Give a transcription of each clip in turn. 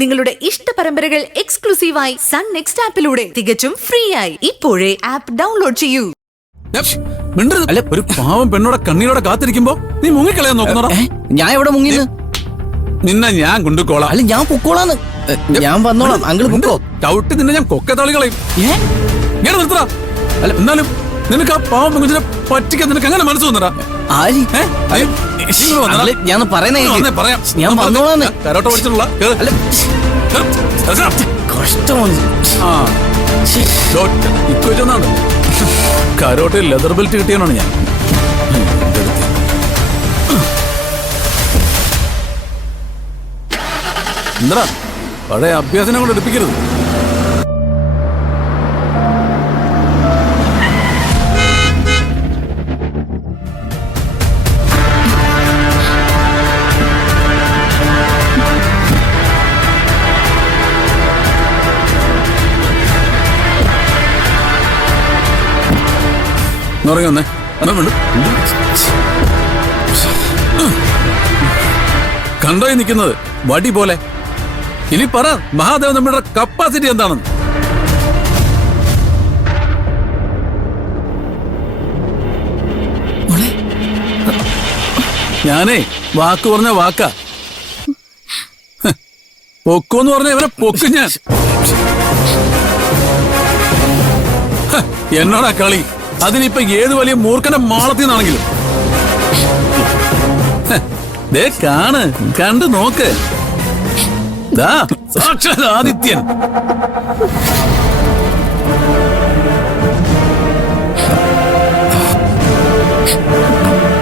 നിങ്ങളുടെ ഇഷ്ട പരമ്പരകൾ എക്സ്ക്ലൂസീവായി സൺ നെക്സ്റ്റ് ആപ്പിലൂടെ തികച്ചും ഫ്രീ ആയി ഇപ്പോഴേ ആപ്പ് ഡൗൺലോഡ് ചെയ്യൂ. അല്ല, ഒരു പാവം പെണ്ണോടെ കണ്ണീരോടെ കാത്തിരിക്കുമ്പോ നീ മുങ്ങിക്കളയാൻ നോക്കുന്നോടാ. ഞാൻ എവിടെ മുങ്ങിന്ന്? നിന്നെ ഞാൻ കൊണ്ടുപോളാം. അല്ല, ഞാൻ പൊക്കോളാന്ന്. ഞാൻ വന്നോളാം. അങ്കിൾ പൊക്കോ. ചവിട്ടി നിന്നെ ഞാൻ കൊക്കത്താളി കളയും. ഞാൻ നിർത്തടാ. അല്ല, എന്നാലും നിനക്ക് ആ പാവം പെങ്കുച്ചിനെ പറ്റിക്കാൻ നിനക്ക് അങ്ങനെ മനസ്സ് വന്നടാ. ഞാൻ പറയുന്നേ ഞാൻ വന്നോളാന്ന്. കരോട്ട പഠിച്ചിട്ടുള്ള കഷ്ടമാണ്. കരോട്ടയിൽ ലെതർ ബെൽറ്റ് കിട്ടിയാണ് ഞാൻ. എന്താ പഴയ അഭ്യാസനെ കൊണ്ട് എടുപ്പിക്കരുത്. ഇറങ്ങി വന്നേ. കണ്ടോ നിൽക്കുന്നത് വടി പോലെ. ഇനി പറ മഹാദേവൻ നമ്മുടെ കപ്പാസിറ്റി എന്താണെന്ന്. ഞാനേ വാക്ക് പറഞ്ഞ വാക്കാ. പൊക്കോന്ന് പറഞ്ഞ ഇവരെ പൊക്കും ഞാൻ. എന്നോടാ കളി. അതിനിപ്പോ ഏത് വലിയ മൂർഖന്റെ മാളത്തിൽ നിന്നാണെങ്കിലും. ദേ കാണ്, കണ്ടു നോക്ക്. ദാ സാക്ഷാത് ആദിത്യൻ.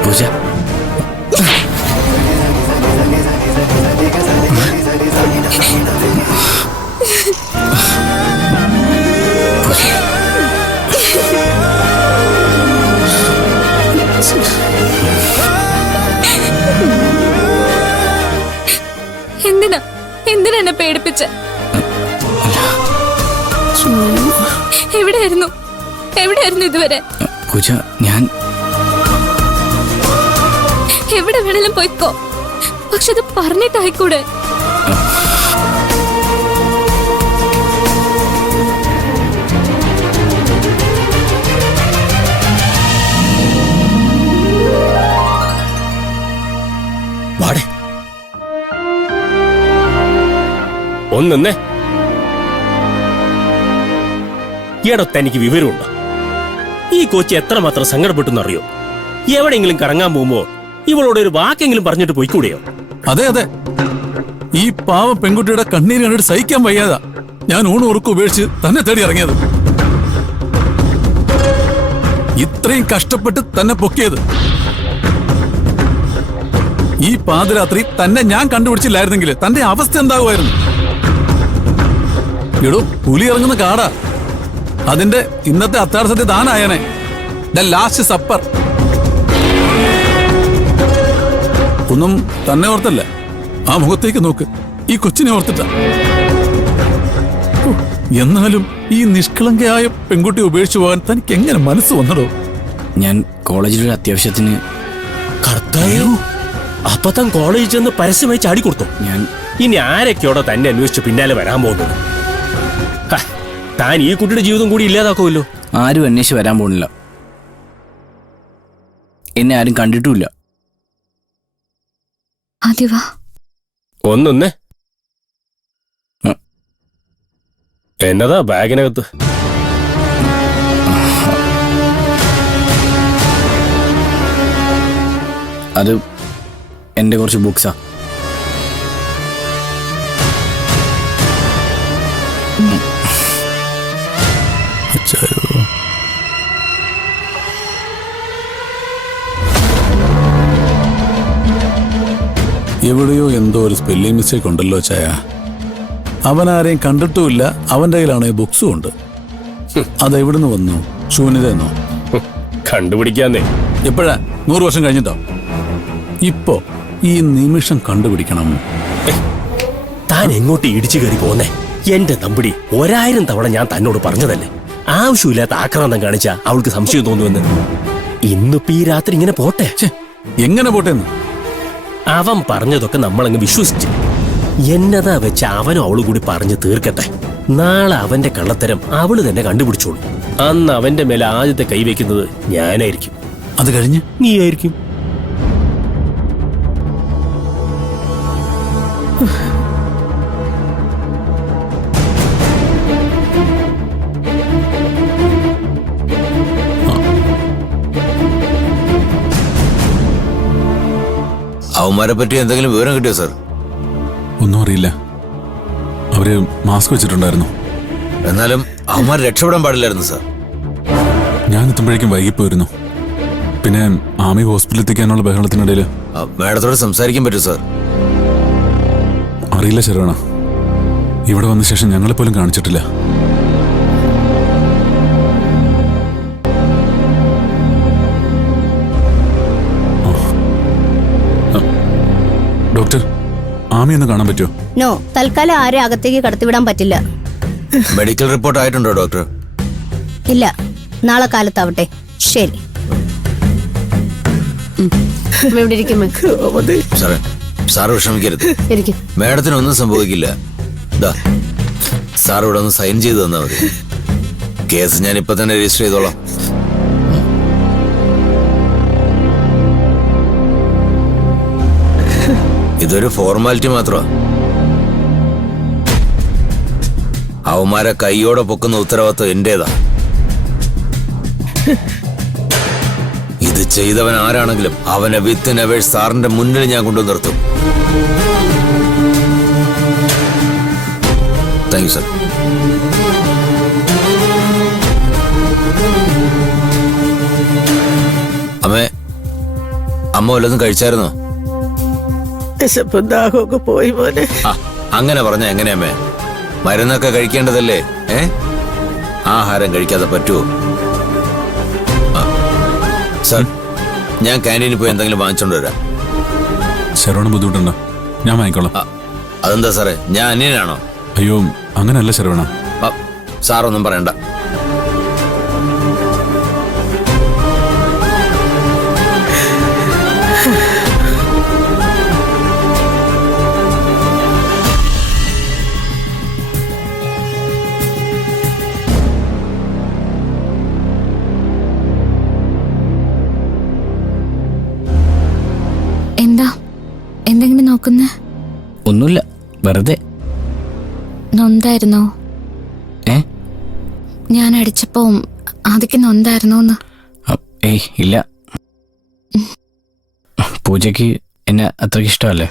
പൂജ എന്തിനാ എന്നെ പേടിപ്പിച്ച? എവിടെയായിരുന്നു ഇതുവരെ? പൂജ, ഞാൻ എവിടെ വേണേലും പോയിക്കോ, പക്ഷെ അത് പറഞ്ഞിട്ടായിക്കൂടെ? ഒന്നേ ഈയിടെ തനിക്ക് വിവരമുണ്ടോ? ഈ കൊച്ചി എത്രമാത്രം സങ്കടപ്പെട്ടെന്നറിയോ? എവിടെയെങ്കിലും കറങ്ങാൻ പോകുമ്പോ ഇവളോട് ഒരു വാക്കെങ്കിലും പറഞ്ഞിട്ട് പോയിക്കൂടെയോ? അതെ അതെ, ഈ പാവ പെൺകുട്ടിയുടെ കണ്ണീര് കണ്ടിട്ട് സഹിക്കാൻ വയ്യാതാ ഞാൻ ഊണ് ഉറുക്ക് ഉപേക്ഷിച്ച് തന്നെ തേടി ഇറങ്ങിയത്. ഇത്രയും കഷ്ടപ്പെട്ട് തന്നെ പൊക്കിയത്. ഈ പാതിരാത്രി തന്നെ ഞാൻ കണ്ടുപിടിച്ചില്ലായിരുന്നെങ്കിൽ തന്റെ അവസ്ഥ എന്താകുമായിരുന്നു? എടോ, പുലി ഇറങ്ങുന്ന കാടാ. അതിന്റെ ഇന്നത്തെ അത്താഴ സദ്യ താനായനെ. The last supper. ഒന്നും തന്നെ ഓർത്തല്ല, ആ മുഖത്തേക്ക് നോക്ക്. ഈ കൊച്ചിനെ ഓർത്തിട്ട. എന്നാലും ഈ നിഷ്കളങ്കയായ പെൺകുട്ടി ഉപേക്ഷിച്ചു പോകാൻ തനിക്ക് എങ്ങനെ മനസ്സ് വന്നടോ? ഞാൻ കോളേജിലൊരു അത്യാവശ്യത്തിന്. കർത്താവോ, അപ്പൊ താൻ കോളേജിൽ ചെന്ന് പരസ്യമായി ചാടിക്കൊടുത്തു. ഞാൻ ഇനി ആരൊക്കെയോടെ തന്നെ അന്വേഷിച്ച് പിന്നാലെ വരാൻ പോകുന്നത്? താൻ ഈ കുട്ടിയുടെ ജീവിതം കൂടി ഇല്ലാതാക്കുമല്ലോ. ആരും അന്വേഷിച്ച് വരാൻ പോകുന്നില്ല. എന്നെ ആരും കണ്ടിട്ടുമില്ല. ഒന്നേ എന്നതാ ബാഗിനകത്ത്? അത് എന്റെ കുറച്ച് ബുക്സാ. എവിടെയോ എന്തോ ഒരു സ്പെല്ലിംഗ് മിസ്റ്റേക്ക് ഉണ്ടല്ലോ ചായ. അവനാരെയും കണ്ടിട്ടുമില്ല, അവന്റെ കയ്യിലാണെങ്കിൽ ബുക്സും ഉണ്ട്. അതെവിടുന്ന് വന്നു? ശൂന്യതെന്നോ? കണ്ടുപിടിക്കാന്നേ. എപ്പോഴാ? 100 വർഷം കഴിഞ്ഞിട്ടോ? ഇപ്പോ ഈ നിമിഷം കണ്ടുപിടിക്കണം. താൻ എങ്ങോട്ട് ഇടിച്ചു കയറി പോന്നേ? എന്റെ തമ്പിടി, 1000 തവണ ഞാൻ തന്നോട് പറഞ്ഞതല്ലേ, ആവശ്യമില്ലാത്ത ആക്രാന്തം കാണിച്ചാ അവൾക്ക് സംശയം തോന്നുമെന്ന്. ഇന്നിപ്പോ ഈ രാത്രി ഇങ്ങനെ പോട്ടെ. എങ്ങനെ പോട്ടെന്ന്? അവൻ പറഞ്ഞതൊക്കെ നമ്മളങ്ങ് വിശ്വസിച്ചു. എന്നതാ വെച്ച അവനും അവളും കൂടി പറഞ്ഞു തീർക്കട്ടെ. നാളെ അവന്റെ കള്ളത്തരം അവള് തന്നെ കണ്ടുപിടിച്ചോളൂ. അന്ന് അവന്റെ മേലെ ആദ്യത്തെ കൈവയ്ക്കുന്നത് ഞാനായിരിക്കും. അത് കഴിഞ്ഞ് നീ ആയിരിക്കും. അവന്മാരെ പറ്റി എന്തെങ്കിലും വിവരം കിട്ടിയോ സാർ? ഒന്നും അറിയില്ല. അവര് മാസ്ക് വെച്ചിട്ടുണ്ടായിരുന്നു. എന്നാലും അവന്മാർ രക്ഷപ്പെടാൻ പാടില്ലായിരുന്നു സാർ. ഞാൻ എത്തുമ്പോഴേക്കും വൈകിപ്പോയിരുന്നു. പിന്നെ ആമി ഹോസ്പിറ്റലിൽ എത്തിക്കാനുള്ള ബഹളത്തിനിടയിൽ മാഡത്തോട് സംസാരിക്കാൻ പറ്റുമോ സാർ? അറിയില്ല ശരവണ. ഇവിടെ വന്ന ശേഷം ഞങ്ങളെപ്പോലും കാണിച്ചിട്ടില്ല. ഡോക്ടർ, ആമി ഒന്ന് കാണാൻ പറ്റുമോ? നോ, തൽക്കാലം ആരെ അകത്തേക്ക് കടത്തിവിടാൻ പറ്റില്ല. മെഡിക്കൽ റിപ്പോർട്ട് ആയിട്ടുണ്ടോ ഡോക്ടർ? ഇല്ല, നാളെ കാലത്താവട്ടെ. ശരി. ഇവിടെ ഇരിക്കുമേ. സാറേ, സാറ് വിഷമിക്കരുത്. മാഡത്തിന് ഒന്നും സംഭവിക്കില്ല. സാർ ഇവിടെ ഒന്ന് സൈൻ ചെയ്ത് തന്നാൽ മതി. കേസ് ഞാൻ ഇപ്പൊ തന്നെ രജിസ്റ്റർ ചെയ്തോളാം. ഇതൊരു ഫോർമാലിറ്റി മാത്രമാ. അവന്മാരെ കൈയോടെ പൊക്കുന്ന ഉത്തരവാദിത്വം എന്റേതാ. ഇത് ചെയ്തവൻ ആരാണെങ്കിലും അവനെ വിത്തിൻ അവേഴ്സ് സാറിന്റെ മുന്നിൽ ഞാൻ കൊണ്ടു നിർത്തും. Thank you sir. അമ്മ വല്ലതും കഴിച്ചായിരുന്നോ? പോയി മോനെ. അങ്ങനെ പറഞ്ഞ എങ്ങനെയമ്മേ? മരുന്നൊക്കെ കഴിക്കേണ്ടതല്ലേ? ആഹാരം കഴിക്കാതെ പറ്റുമോ? സാർ, ഞാൻ ക്യാൻറ്റീനിൽ പോയി എന്തെങ്കിലും വാങ്ങിച്ചോണ്ട് വരാം. ശരവണ ബുദ്ധിമുട്ടുണ്ടോ? ഞാൻ വാങ്ങിക്കോളാം. അതെന്താ സാറേ, ഞാൻ അന്യനാണോ? അയ്യോ, അങ്ങനെയല്ല ശരവണ. സാറൊന്നും പറയണ്ട. എന്താ എന്തെങ്കിലും നോക്കുന്നേ? ഒന്നുമില്ല, വെറുതെ. നൊന്തായിരുന്നോ? ഏ? ഞാൻ അടിച്ചപ്പോ ആദ്യക്ക് നൊന്തായിരുന്നോന്ന്? ഏയ് ഇല്ല. പൂജയ്ക്ക് എന്നെ അത്രയ്ക്ക് ഇഷ്ടമല്ലേ?